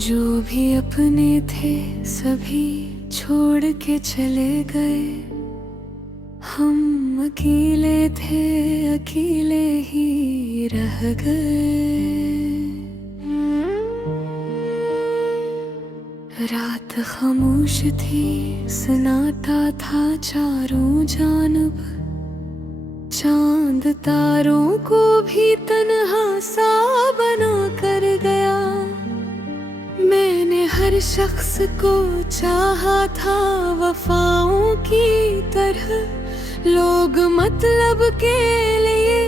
जो भी अपने थे सभी छोड़ के चले गए। हम अकेले थे, अकेले ही रह गए। रात खामोश थी, सन्नाटा था चारों जानब। चांद तारों को भी तन्हा सा बना कर गया। मैंने हर शख्स को चाहा था वफाओं की तरह। लोग मतलब के लिए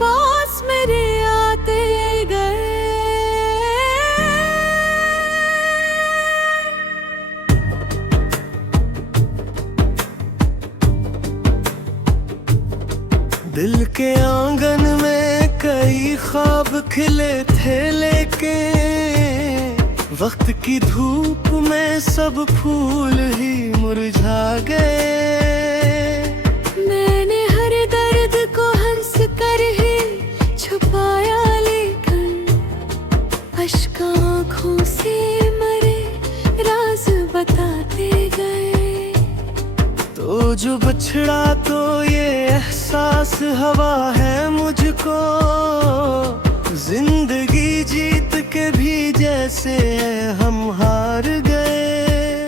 पास मेरे आते गए। दिल के आंगन में कई ख्वाब खिले थे, लेकिन वक्त की धूप में सब फूल ही मुरझा गए। मैंने हर दर्द को हंस कर ही छुपाया, लेकिन अश्क आँखों से मरे राज बताते गए। तो जो बछड़ा तो ये एहसास हवा है मुझको। जिंदगी जीत के भी जैसे हम हार गए।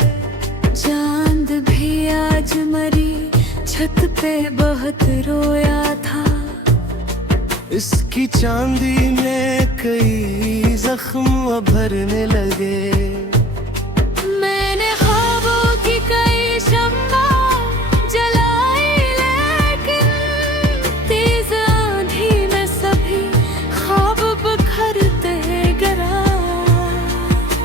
चांद भी आज मरी छत पे बहुत रोया था। इसकी चांदी में कई जख्म भरने लगे। मैंने ख्वाबों की कई शम्मा जलाई, लेकिन तेज आंधी में सभी ख्वाब बिखरते गिरा।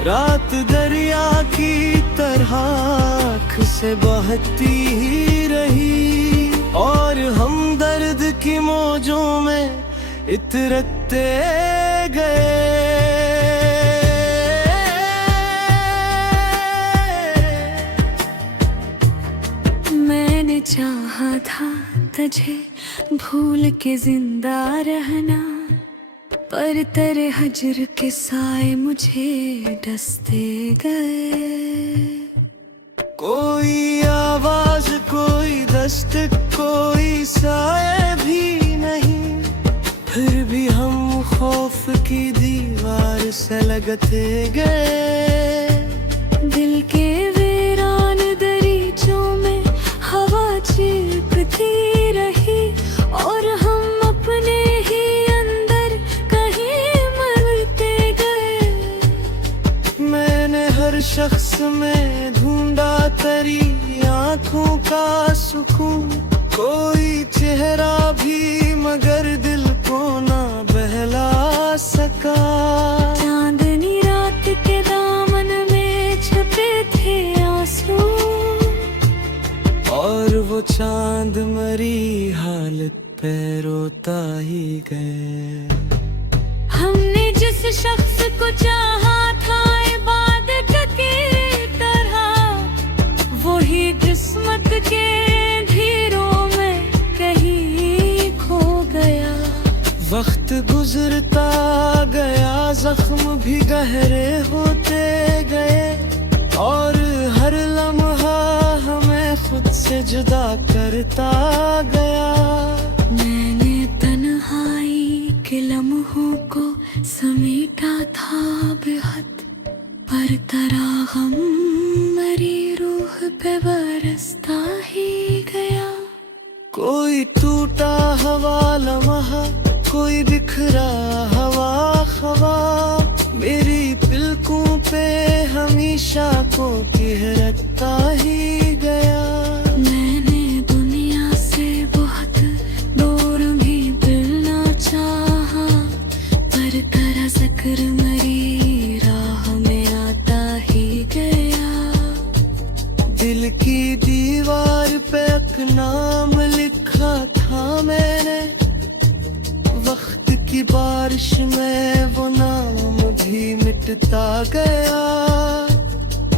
रात दरिया की तरह आँख से बहती ही रही, और हम दर्द की मौजों में इतरते गए। मैंने चाहा था तुझे भूल के जिंदा रहना, पर तेरे हजर के साए मुझे डसते गए। कोई आवाज, कोई दस्तक, कोई साए भी नहीं। फिर भी हम खौफ की दीवार से लगते गए। दिल के वीरान दरीचों में हवा चिपकती रही, और हम अपने ही अंदर कहीं मरते गए। मैंने हर शख्स में ढूंढा तेरी आँखों का सुकून। कोई चेहरा भी मगर दिल को ना बहला सका। चांदनी रात के दामन में छुपे थे आंसू, और वो चांद मरी हालत पे रोता ही गए। हमने जिस शख्स को चाहा था इबादत की तरह, वही किस्मत के ढेरों में कहीं खो गया। वक्त गुजरता गया, जख्म भी गहरे होते गए, और हर लम्हा हमें खुद से जुदा करता गया। मैंने तन्हाई के लम्हों को समेटा था बेहद, पर तेरा गम मेरी रूह पे बरसता ही गया। कोई टूटा हवा लम्हा, कोई बिखरा हवा ख्वाब, मेरी पलकों पे हमेशा को रखता ही गया। मैंने दुनिया से बहुत दूर भी मिलना चाहा, पर तेरा जिक्र मेरी राह में आता ही गया। दिल की दीवार पे एक नाम लिखा था मैंने। वक्त की बारिश में वो नाम भी मिटता गया।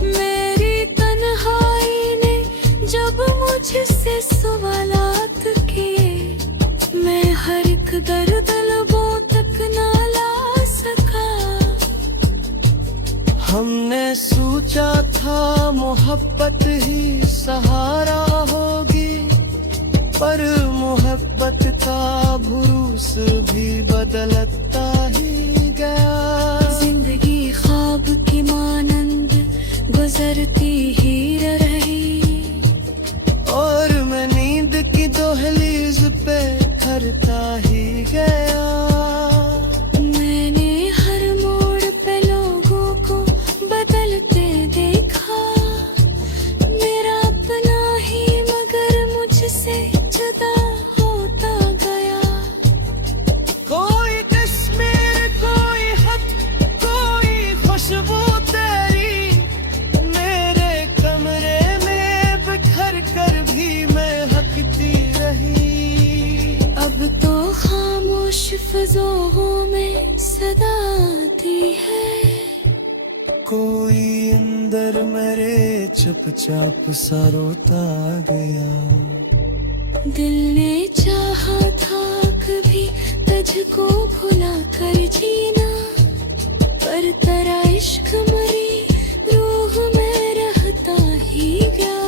मेरी तन्हाई ने जब मुझसे सवालात किए, मैं हर एक दर्द लबों तक ना ला सका। हमने सोचा था मोहब्बत ही सहारा होगी, पर मोहब्बत का भरोस भी बदलता ही गया। जिंदगी ख्वाब की मानंद गुजरती ही रही, और मैं नींद की दहलीज पे ठहरता ही गया। मैंने हर मोड़ पे लोगों को बदलते देखा, मेरा अपना ही मगर मुझसे जुदा होता गया। कोई तस्वीर, कोई खत, कोई खुशबू तेरी मेरे कमरे में बिखर कर भी महकती रही। अब तो खामोश फिज़ों में सदा आती है, कोई अंदर मेरे चुपचाप सा रोता गया। दिल ने चाहा था कभी तुझको भुला कर जीना, पर तेरा इश्क मरी रूह में रहता ही गया।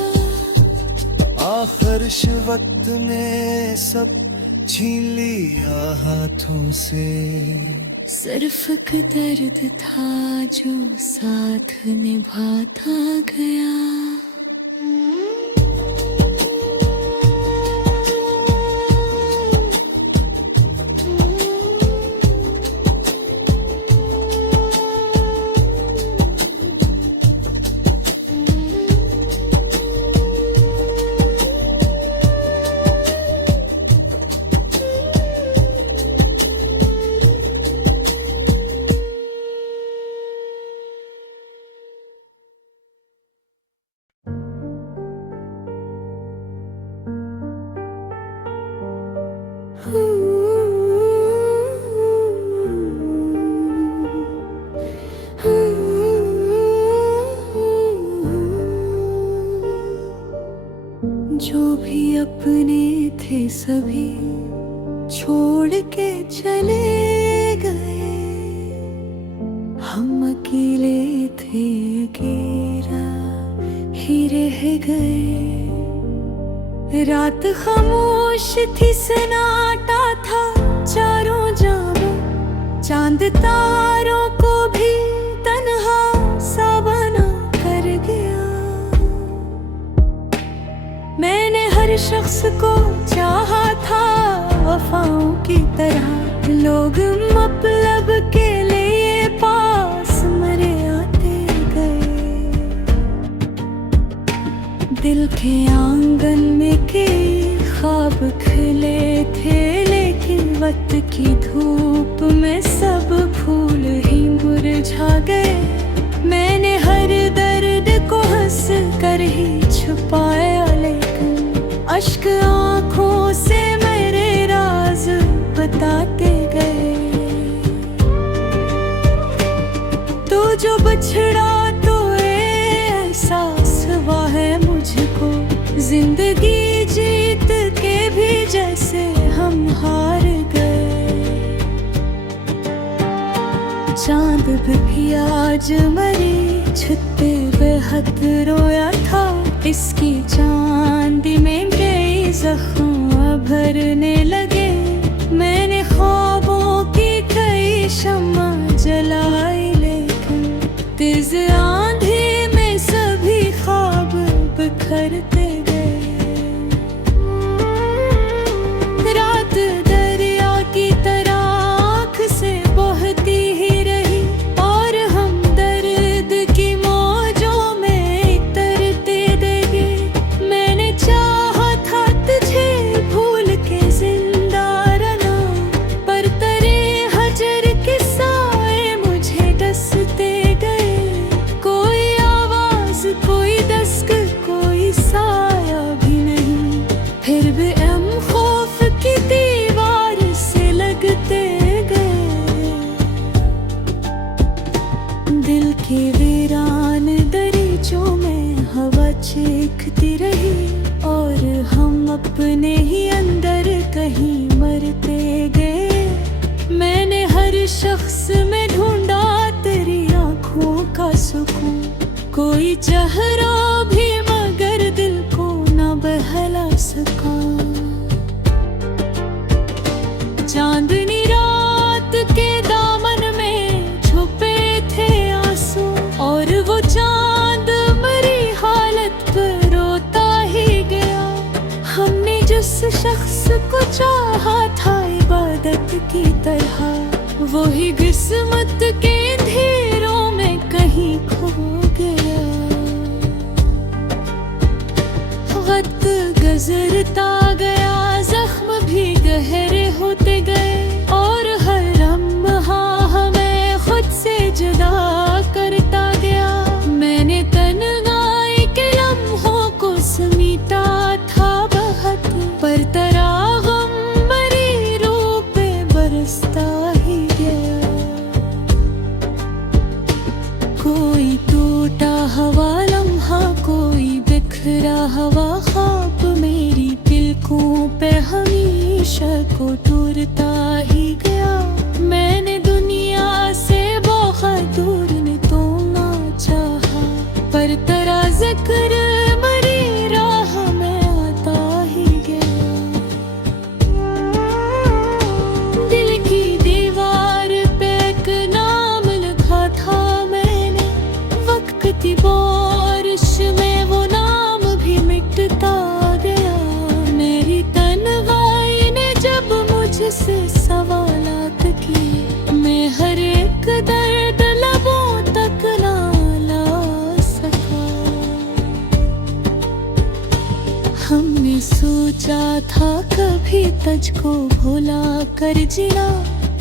आखिर वक्त ने सब छीन लिया हाथों से, सिर्फ एक दर्द था जो साथ निभाता गया। जो भी अपने थे सभी छोड़ के चले गए, हम अकेले थे अकेला ही रह गए। रात खामोश थी, सन्नाटा था चारों जामों, चांद तारों को भी तन्हा सा बना कर गया। मैंने हर शख्स को चाहा था वफाओं की तरह, लोग मतलब के लिए पास मरे आते गए। दिल के आंगन में कई ख्वाब खिले थे, लेकिन वक्त की धूप में सब फूल ही मुरझा गए। मैंने हर दर्द को हंस कर ही छुपाया, लेकिन अश्क आँखों से मेरे राज बताते गए। तो जो बछड़ा तो एहसास हुआ है मुझको, जिंदगी जीत के भी जैसे हम हार गए। चांद भी आज मरी छत पे बेहद रोया था, इसकी चांदी में कई जख्म भरने लगे। मैंने ख्वाबों की कई शम्मा जलाई, लेकिन तेज आंधी में सभी ख्वाब बिखरते गए। रात दरिया की तरह आँख से बहती ही रही, और हम दर्द की मौजों में तरते देंगे। मैंने चाहा था तुझे भूल के जिंदा रहना, पर तेरे हजर के साए मुझे डसते गए। कोई आवाज, कोई दस्तक, कोई साया भी नहीं, फिर भी हम खौफ की दीवार से लगते गए। दिल के वीरान दरीचों में हवा चीखती रही, और हम अपने ही अंदर कहीं मरते गए। मैंने हर शख्स में ढूंढा तेरी आंखों का सुकून। कोई चेहरा भी मगर दिल को न बहला सका। चांदनी रात के दामन में छुपे थे आंसू, और वो चांद मरी हालत पर रोता ही गया। हमने जिस शख्स को चाहा था इबादत की तरह, वही किस्मत के अंधेरों में कहीं खो गया। वक्त गुजरता गया, जख्म भी गहरे होते गए, और हर लम्हा हमें खुद से जुदा करता गया। मैंने तन्हाई के लम्हों को समीटा था बहुत, पर तेरा गम मरी रूह पे बरसता ही गया। कोई टूटा हवा लम्हा, कोई बिखरा हवा ख्वाब, मेरी पलकों पे हमेशा को टूटता ही गया। मैंने दुनिया से बहुत दूर न तोड़ना चाहा, पर तेरा जिक्र मरी राह में आता ही गया। दिल की दीवार पे एक नाम लिखा था मैंने, वक्त की बारिश में वो नाम भी मिटता गया। मेरी तन्हाई ने जब मुझसे सवालात किए, मैं हर एक दर्द लबों तक ना ला सका। हमने सोचा था कभी तुझको भुला कर जीना,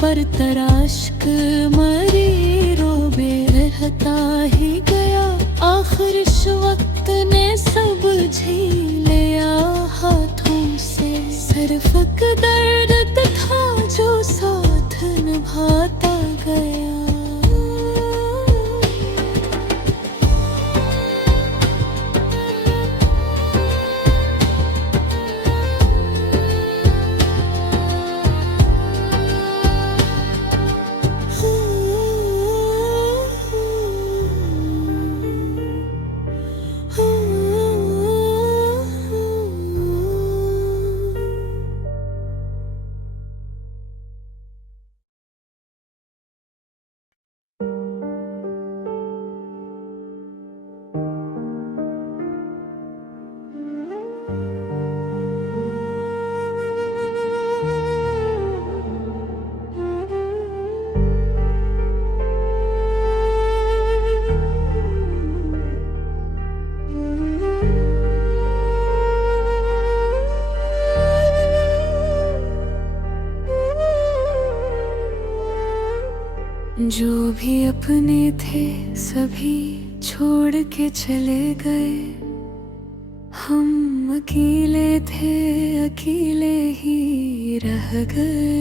पर तेरा इश्क मरी रोबे रहता ही गया। आखिर इस वक्त ने सब झेल लिया हाथों से, सिर्फ एक दर्द था जो साथ निभाता गया। जो भी अपने थे सभी छोड़ के चले गए, हम अकेले थे अकेले ही रह गए।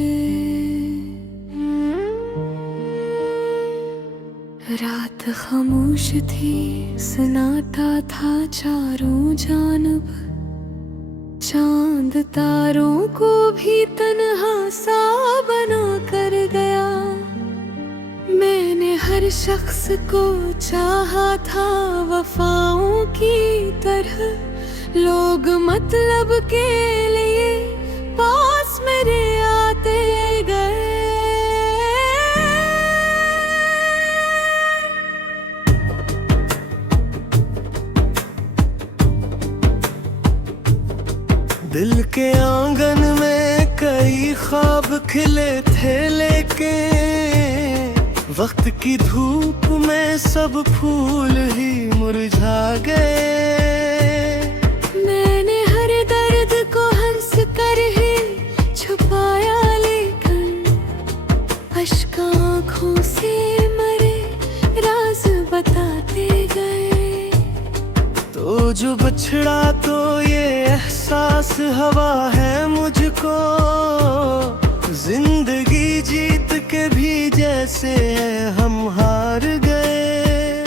रात खामोश थी, सन्नाटा था चारों जानब, चांद तारों को भी तन्हा सा बना कर गया। मैंने हर शख्स को चाहा था वफाओं की तरह, लोग मतलब के लिए पास मेरे आते गए। दिल के आंगन में कई ख्वाब खिले थे, लेकिन वक्त की धूप में सब फूल ही मुरझा गए। मैंने हर दर्द को हंस कर ही छुपाया, लेकिन अश्क आँखों से मरे राज बताते गए। तो जो बछड़ा तो ये एहसास हवा है मुझको, जिंदगी जीत के भी जैसे हम हार गए।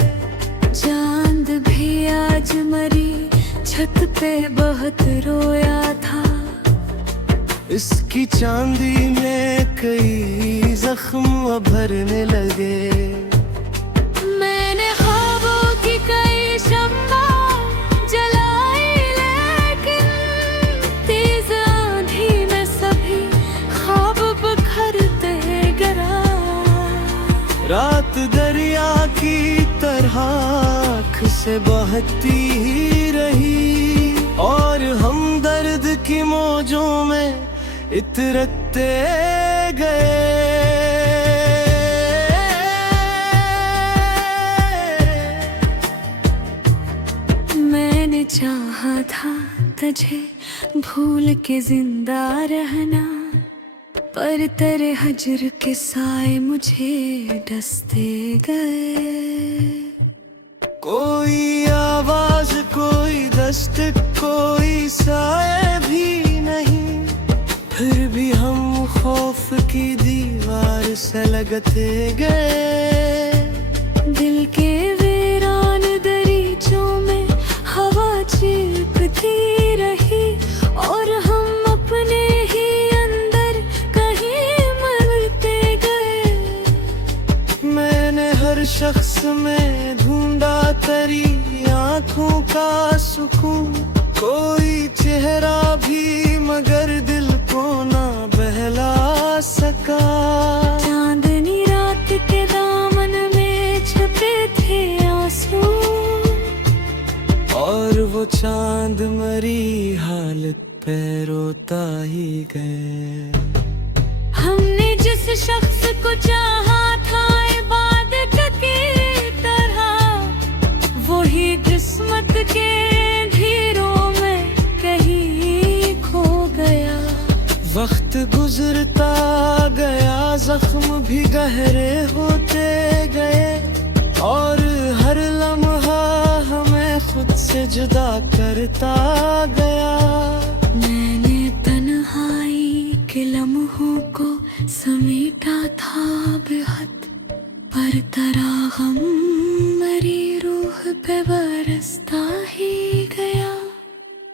चांद भी आज मरी छत पे बहुत रोया था, इसकी चांदी में कई जख्म भरने लगे। मैंने से बहती ही रही, और हम दर्द की मौजों में इतरते गए। मैंने चाहा था तुझे भूल के जिंदा रहना, पर तेरे हजर के साए मुझे डसते गए। कोई आवाज, कोई दस्तक, कोई साए भी नहीं, फिर भी हम खौफ की दीवार से लगते गए। दिल के वीरान दरीचों में हवा चिपकती रही, और हम अपने ही अंदर कहीं मरते गए। मैंने हर शख्स में ढूंढा तेरी आंखों का सुकून, कोई चेहरा भी मगर दिल को ना बहला सका। चांदनी रात के दामन में छुपे थे आंसू, और वो चांद मरी हालत पे रोता ही गए। हमने जिस शख्स को चाहा था इबादत की तरह, वही किस्मत के ढेरों में कहीं खो गया। वक्त गुजरता गया, जख्म भी गहरे होते गए, और हर लम्हा हमें खुद से जुदा करता गया। मैंने तन्हाई के लम्हों को समेटा था बेहद, पर तेरा गम मेरी रूह पे बरसता ही गया।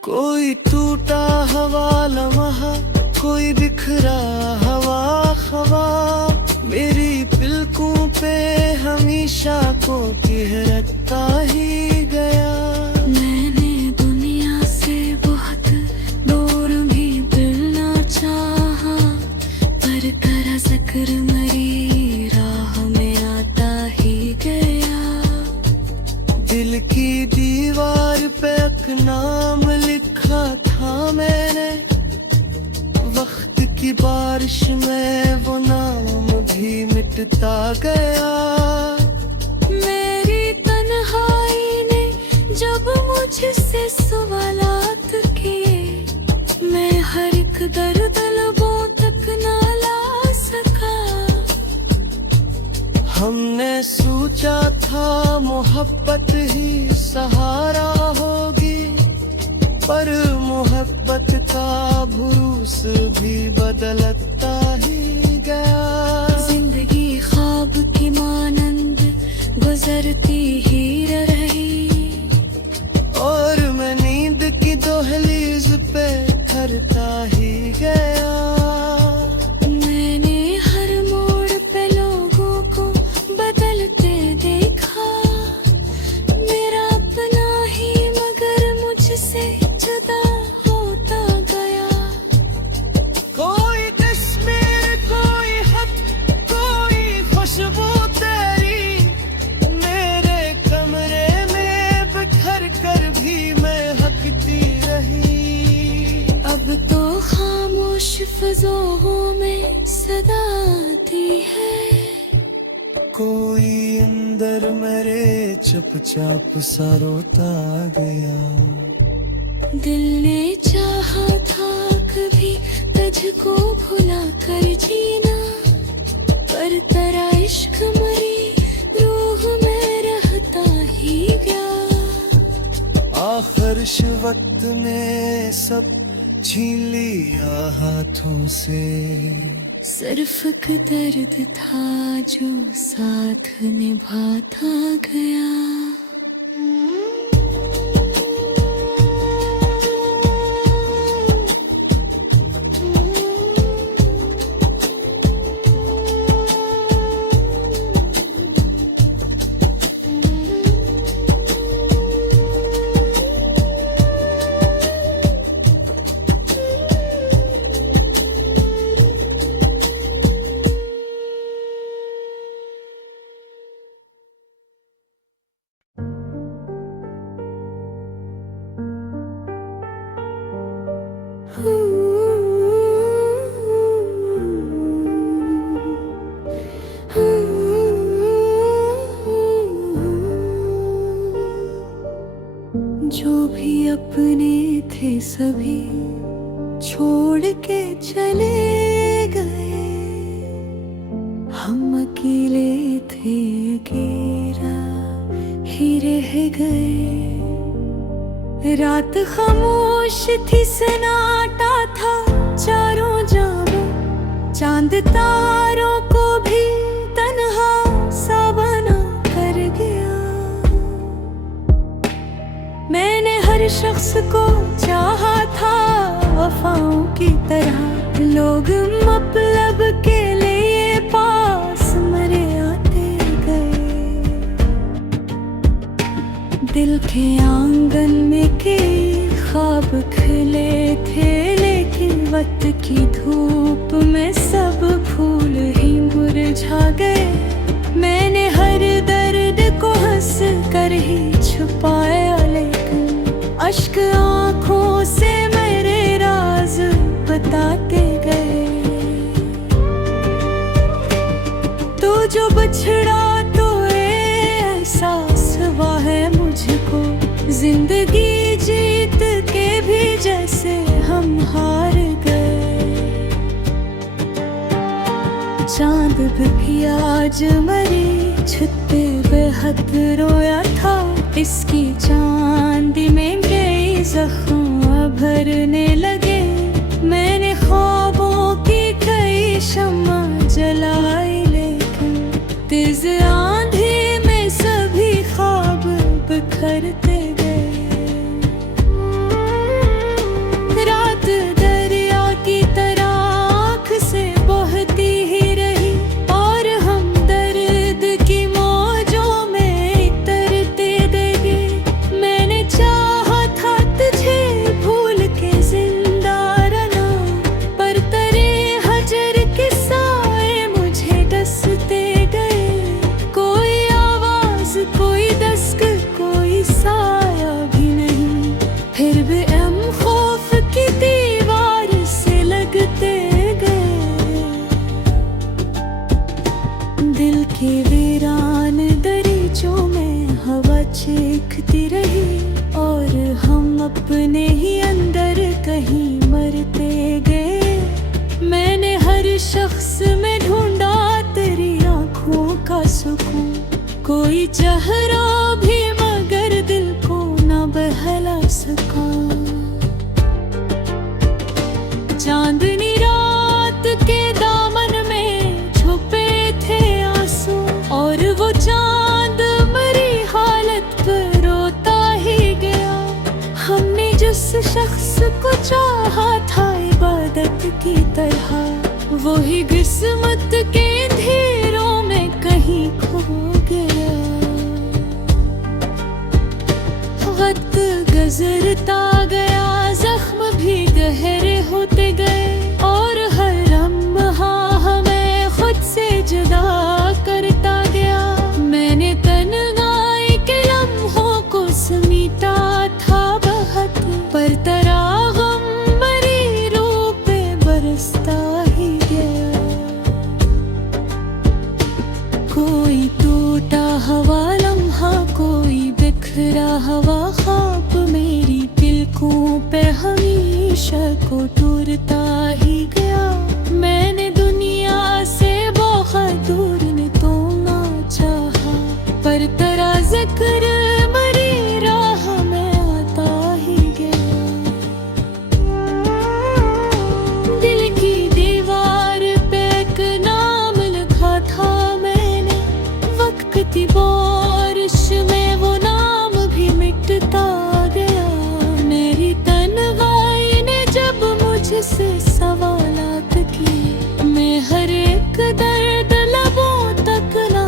कोई टूटा हवा लम्हा, कोई बिखरा हवा ख्वाब, मेरी पलकों पे हमेशा को रखता ही गया। मैंने दुनिया से बहुत दूर भी मिलना चाहा, पर तेरा जिक्र मेरी राह में आता ही गया। दिल की दीवार पे एक नाम लिखा था मैंने, वक्त की बारिश में वो नाम भी मिटता गया। मेरी तन्हाई ने जब मुझसे सवालात किए, मैं हर एक दर्द लबों तक ना ला सका। हमने सोचा था मोहब्बत ही सहारा होगी, पर मोहब्बत का भरोस भी बदलता ही गया। जिंदगी ख्वाब की मानंद गुजरती ही रही, और मैं नींद की दहलीज पे ठहरता ही गया। मैंने हर मोड़ पे लोगों को बदलते देखा, मेरा अपना ही मगर मुझसे जुदा होता गया। कोई तस्वीर, कोई खत, कोई खुशबू तेरी मेरे कमरे में बिखर कर भी महकती रही। अब तो खामोश फिजाओं में सदा आती है, कोई अंदर मेरे चुपचाप सा रोता गया। दिल ने चाहा था कभी तुझको भुला कर जीना, पर तेरा इश्क मरी रूह में रहता ही गया। आखिर वक्त ने सब छीन लिया हाथों से, सिर्फ एक दर्द था जो साथ निभाता गया। जो भी अपने थे सभी छोड़ के चले गए, हम अकेले थे, अकेला ही रह गए। रात खामोश थी, सन्नाटा था चारों जामों, चांद तारों को भी तन्हा सा बना कर गया। मैंने हर शख्स को चाहा था वफाओं की तरह, लोग मतलब के लिए पास मरे आते गए। दिल के आंगन में कई ख्वाब खिले थे, लेकिन वक्त की धूप में सब फूल ही मुरझा गए। मैंने हर दर्द को हंस कर ही छुपाया, लेकिन अश्क आँखों से मेरे राज बताते गए। तो जो बछड़ा तो एहसास हुआ है मुझको, जिंदगी जीत के भी जैसे हम हार गए। चांद भी आज मरी छुट्टे बेहद रोया था, इसकी चांदी में कई जख्म भरने लगे। मैंने ख्वाबों की कई शम्मा जलाई, लेकिन तेज आंधी में सभी ख्वाब बिखरते गए। रात दरिया की तरह आँख से बहती ही रही, और हम दर्द की मौजों में उतरते गए। मैंने चाहा था तुझे भूल के जिंदा रहना, पर तेरे हजर के साए मुझे डसते गए। कोई आवाज, कोई दस्तक, कोई साया भी नहीं, फिर भी हम खौफ की दीवार से लगते गए। दिल के वीरान दरीचों में हवा चीखती रही, और हम अपने ही अंदर कहीं मरते गए। मैंने हर शख्स में ढूंढा तेरी आंखों का सुकून, कोई चेहरा भी मगर दिल को न बहला सका। चांदनी रात के दामन में छुपे थे आंसू, और वो चांद मरी हालत पर रोता ही गया। हमने जिस शख्स को चाहा था इबादत की तरह, वो ही किस्मत के अंधेरों में कहीं खो गया। वक्त गुजरता गया, जख्म भी गहरे होते गए, और हर लम्हा हमें खुद से जुदा करता गया। मैंने तन्हाई के लम्हों को समेटा था बहुत, पर तेरा गम मरी रूह पे बरसता ही गया। कोई टूटा हवा लम्हा, कोई बिखरा हवा ख्वाब, मेरी दिलकों पे हमेशा को टूटता ही गया। मैंने दुनिया से बहुत दूर न तोड़ना चाहा, पर तेरा जिक्र मरी राह में आता ही गया। दिल की दीवार पे एक नाम लिखा था मैंने, वक्त की बारिश में वो नाम भी मिटता गया। मेरी तन्हाई ने जब मुझसे सवालात किए, मैं हर एक दर्द लबों तक ना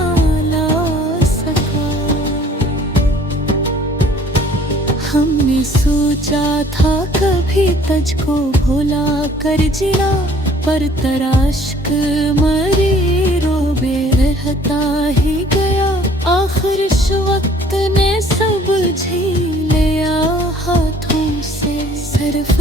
ला सका। हमने सोचा था कभी तुझको भुला कर जीना, पर तेरा इश्क मरी रोबे रहता ही गया। आखिर इस वक्त ने सब झील लिया हाथों से, सिर्फ